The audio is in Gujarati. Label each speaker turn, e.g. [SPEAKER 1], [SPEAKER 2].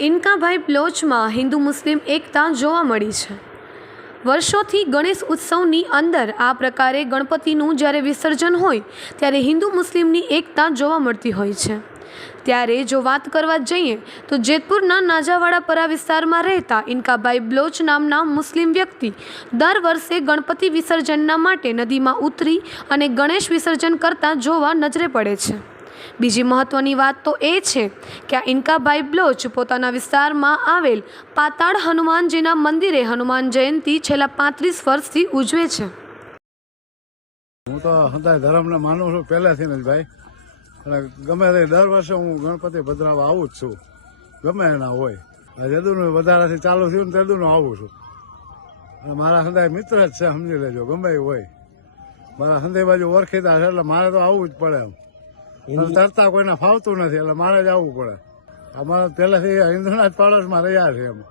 [SPEAKER 1] ઇન્કાભાઈ બ્લોચમાં હિન્દુ મુસ્લિમ એકતા જોવા મળી છે. વર્ષોથી ગણેશ ઉત્સવની અંદર આ પ્રકારે ગણપતિનું જ્યારે વિસર્જન હોય, ત્યારે હિન્દુ મુસ્લિમની એકતા જોવા મળતી હોય છે. ત્યારે જો વાત કરવા જઈએ, તો જેતપુરના નાજાવાડાપરા વિસ્તારમાં રહેતા ઇન્કાભાઈ બ્લોચ નામના મુસ્લિમ વ્યક્તિ દર વર્ષે ગણપતિ વિસર્જનના માટે નદીમાં ઉતરી અને ગણેશ વિસર્જન કરતા જોવા નજરે પડે છે. બીજી મહત્ત્વની વાત તો એ છે કે આ ઇન્કાભાઈ બ્લોચ પોતાના વિસ્તારમાં આવેલ પાતાળ હનુમાનજીના મંદિરે હનુમાન જયંતિ છેલ્લા પાંત્રીસ વર્ષથી ઉજવે છે.
[SPEAKER 2] હું તો સદાય ધર્મને માનું છું પહેલેથી જ ભાઈ. અને ગમે તે દર વર્ષે હું ગણપતિ ભદ્રાવા આવું જ છું. ગમે એના હોય. જદુનું વધારાથી ચાલુ થયું ને તેદુનું આવું છું. અને મારા સદાય મિત્ર જ છે, સમજી લેજો, ગમે હોય. મારા સંદેહ બાજુ ઓળખીતા છે, એટલે મારે તો આવવું જ પડે એમ. તરતા કોઈને ફાવતું નથી, એટલે મારે જ આવવું પડે. અમારે પહેલેથી હિન્દુના જ પાડોશમાં રહ્યા છે એમ.